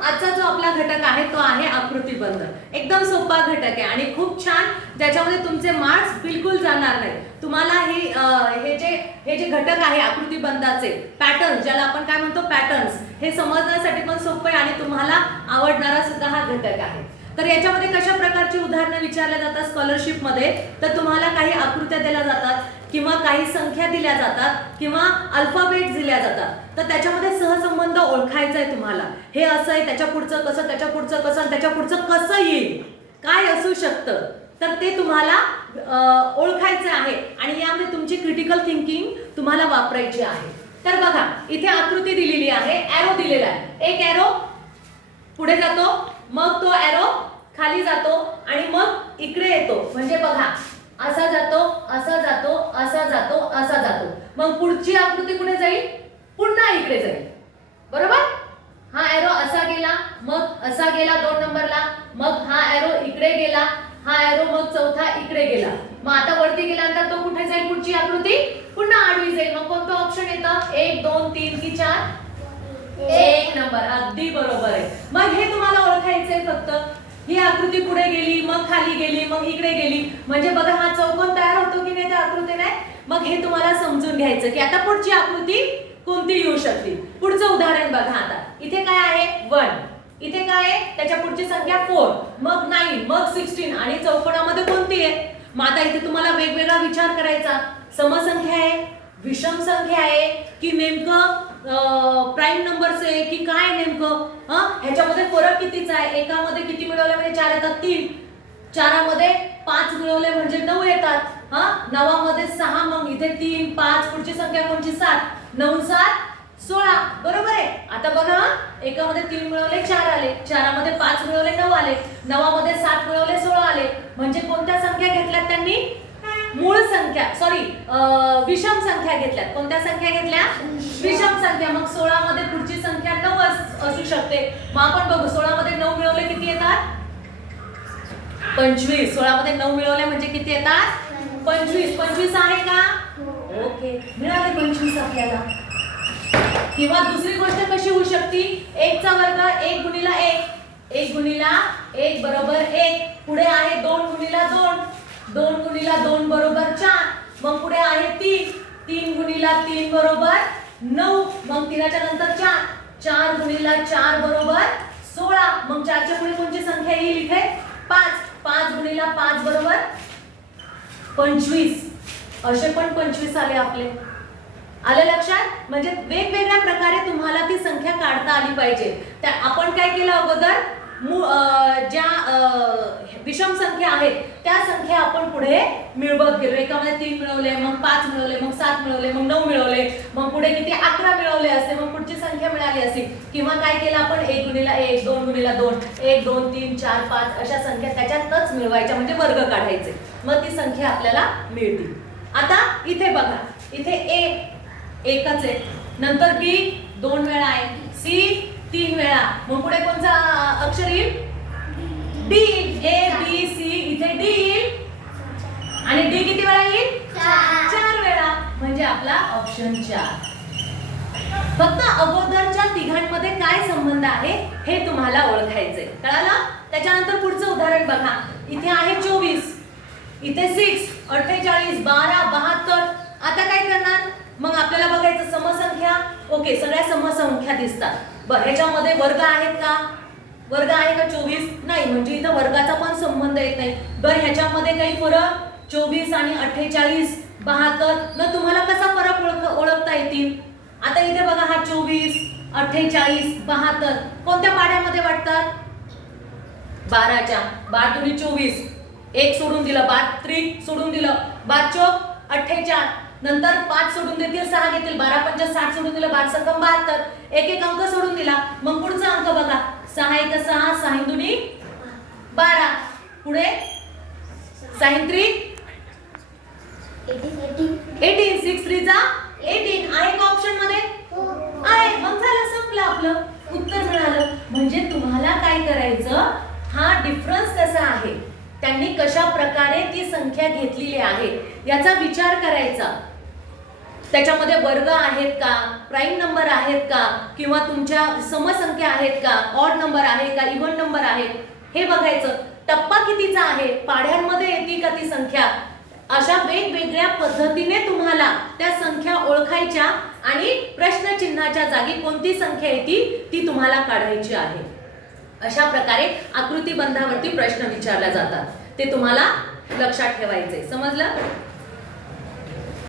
आजचा जो आपला घटक आहे तो आहे आकृतिबंध. एकदम सोपा घटक आहे आणि खूप छान, ज्याच्यामध्ये तुमचे मार्क्स बिलकुल जाणार नाही. तुम्हाला हे जे घटक आहे आकृतिबंधाचे पॅटर्न, ज्याला आपण काय म्हणतो पॅटर्न्स, हे समजण्यासाठी पण सोपं आहे आणि तुम्हाला आवडणारा सुद्धा हा घटक आहे. तर याच्यामध्ये कशा प्रकारची उदाहरणं विचारल्या जातात स्कॉलरशिप मध्ये, तर तुम्हाला काही आकृत्या दिल्या जातात किंवा काही संख्या दिल्या जातात किंवा अल्फाबेट दिल्या जातात. तर त्याच्यामध्ये सहसंबंध ओळखायचा आहे तुम्हाला. हे असं आहे, त्याच्या पुढचं कसं, त्याच्या पुढचं कसं, त्याच्या पुढचं कसं येईल, काय असू शकतं, तर ते तुम्हाला ओळखायचं आहे आणि यामध्ये तुमची क्रिटिकल थिंकिंग तुम्हाला वापरायची आहे. तर बघा इथे आकृती दिलेली आहे, एरो दिलेला आहे. एक एरो पुढे जातो, मग तो एरो खाली जातो आणि मग इकडे येतो. म्हणजे बघा असा जातो, असा जातो, असा जातो, असा जातो. मग पुढची आकृती कुठे जाईल, पुन्हा इकडे जाईल. बरोबर. हा एरो असा गेला, मग असा गेला 2 नंबरला, मग हा एरो इकडे गेला, हा एरो मग चौथा इकडे गेला. मग आता वरती गेल्यानंतर तो कुठे जाईल, पुढची आकृती पुन्हा आडवी जाईल. मग कोणतं ऑप्शन येतं, 1 2 3 की 4, 1 नंबर. अगदी बरोबर आहे. मग हे तुम्हाला ओळखायचंय फक्त. ही आकृती पुढे गेली, मग खाली गेली, मग इकडे गेली, म्हणजे बघा हा चौकोन तयार होतो की नाही त्या आकृतीने. मग हे तुम्हाला समजून घ्यायचं की आता पुढची आकृती कोणती येऊ शकते. पुढचं उदाहरण बघा. आता इथे काय आहे 1, इथे काय आहे त्याच्या पुढची संख्या 4, मग 9, मग 16 आणि चौकोनामध्ये कोणती आहे. मग आता इथे तुम्हाला वेगवेगळा विचार करायचा. समसंख्या आहे, विषम संख्या आहे की नेमकं प्राइम नंबरचे आहे की काय नेमकं. ह्याच्यामध्ये फरक कितीचा आहे. एकामध्ये किती मिळवले म्हणजे 4 येतात 3, 4मध्ये 5 मिळवले म्हणजे 9 येतात. 9मध्ये 6, मग इथे 3 5, पुढची संख्या कोणची 7, 9 7 16. बरोबर आहे. आता बघा एकामध्ये 3 मिळवले 4 आले, 4मध्ये 5 मिळवले 9 आले, 9मध्ये 7 मिळवले 16 आले. म्हणजे कोणत्या संख्या घेतल्यात त्यांनी, मूळ संख्या, सॉरी विषम संख्या घेतल्यात. कोणत्या संख्या घेतल्या, विषम संख्या. मग 16मध्ये पुढची संख्या 9 असू शकते. मग आपण बघू 16मध्ये 9 मिळवले किती येतात, 25. 16मध्ये 9 मिळवले म्हणजे किती येतात, 25. 25 आहे का, ओके मिळाले 25 आपल्याला. किंवा दुसरी गोष्ट कशी होऊ शकते, 1 चा वर्ग 1 गुणिला 1, 1 गुणिला 1 बरोबर 1. पुढे आहे 2 गुणिला 2, 2 गुणिला 2 बरोबर 4. मग पुढे आहे 3, 3 गुणिला 3 बरोबर 9. मग 3च्या नंतर 4, 4 गुणिला 4 बरोबर 16. मग 4च्या पुढे कोणती संख्या येईल इथे, 5, 5 गुणिला 5 बरोबर 25. असे पण 25 आले आपले. आलं लक्षात. म्हणजे वेगवेगळ्या प्रकारे तुम्हाला ती संख्या काढता आली पाहिजे. त्या आपण काय केलं अगोदर, ज्या विषम संख्या आहेत त्या संख्या आपण पुढे मिळवत गेलो. एकामध्ये 3 मिळवले, मग 5 मिळवले, मग 7 मिळवले, मग 9 मिळवले, मग पुढे किती 11 मिळवले असते, मग पुढची संख्या मिळाली असती. किंवा काय केलं आपण 1 गुणिला 1, 2 गुणिला 2, 1 2 3 4 5 अशा संख्या त्याच्यातच मिळवायच्या, म्हणजे वर्ग काढायचे. मग ती संख्या आपल्याला मिळते. आता इथे बघा, इथे ए एकच आहे, नंतर बी 2 वेळा आहे, सी 3 वेळा, मग पुढे कोणता अक्षर येईल, डी. ए बी सी, इथे डी येईल आणि डी किती वेळा येईल, 4 वेळा. म्हणजे आपला ऑप्शन 4. फक्त अगोदरच्या तिघांमध्ये काय संबंध आहे हे तुम्हाला ओळखायचंय. कळालं. त्याच्यानंतर पुढचं उदाहरण बघा. इथे आहे 24, इथे 6, 48, 12, 72. आता काय करणार, मग आपल्याला बघायचं समसंख्या. ओके, सगळ्या समसंख्या दिसतात. बरं, ह्याच्यामध्ये वर्ग आहेत का, वर्ग आहे का 24, नाही, म्हणजे इथं वर्गाचा पण संबंध येत नाही. बरं, ह्याच्यामध्ये काही फरक, 24 आणि 48, 72, मग तुम्हाला कसा फरक ओळखता येतील. आता इथे बघा हा 24, 48, 72 कोणत्या पाढ्यामध्ये वाटतात, 12च्या. 12 दुनी 24, 1 सोडून दिलं, 12 त्रिक सोडून दिलं, 12 चौक 48, नंतर 5 सोडून देतील, 6 घेतील, 12 पंच 60 सोडून दिलं, 12 सकम 72, एक अंक सोडून दिला. मग पुढचा अंक बघा, 6 1 6, 6 दुनी 12, पुढे 6 त्रिक 18, 6 3 जा 18. आहे का ऑप्शन मध्ये, आहे. मग झालं, संपलं, आपलं उत्तर मिळालं. म्हणजे तुम्हाला काय करायचं, हा डिफरन्स कसा आहे, त्यांनी कशा प्रकारे ती संख्या घेतलेली आहे याचा विचार करायचा. त्याच्यामध्ये वर्ग आहेत का, प्राईम नंबर आहेत का, किंवा तुमच्या समसंख्या आहेत का, ऑड नंबर आहे का, इव्हन नंबर आहेत, हे बघायचं. टप्पा कितीचा आहे, पाढ्यांमध्ये येते का ती संख्या. अशा वेगवेगळ्या पद्धतीने तुम्हाला त्या संख्या ओळखायच्या आणि प्रश्नचिन्हाच्या जागी कोणती संख्या येते ती तुम्हाला काढायची आहे. अशा प्रकारे आकृतीबंधावरती प्रश्न विचारले जातात, ते तुम्हाला लक्षात ठेवायचे. समजलं?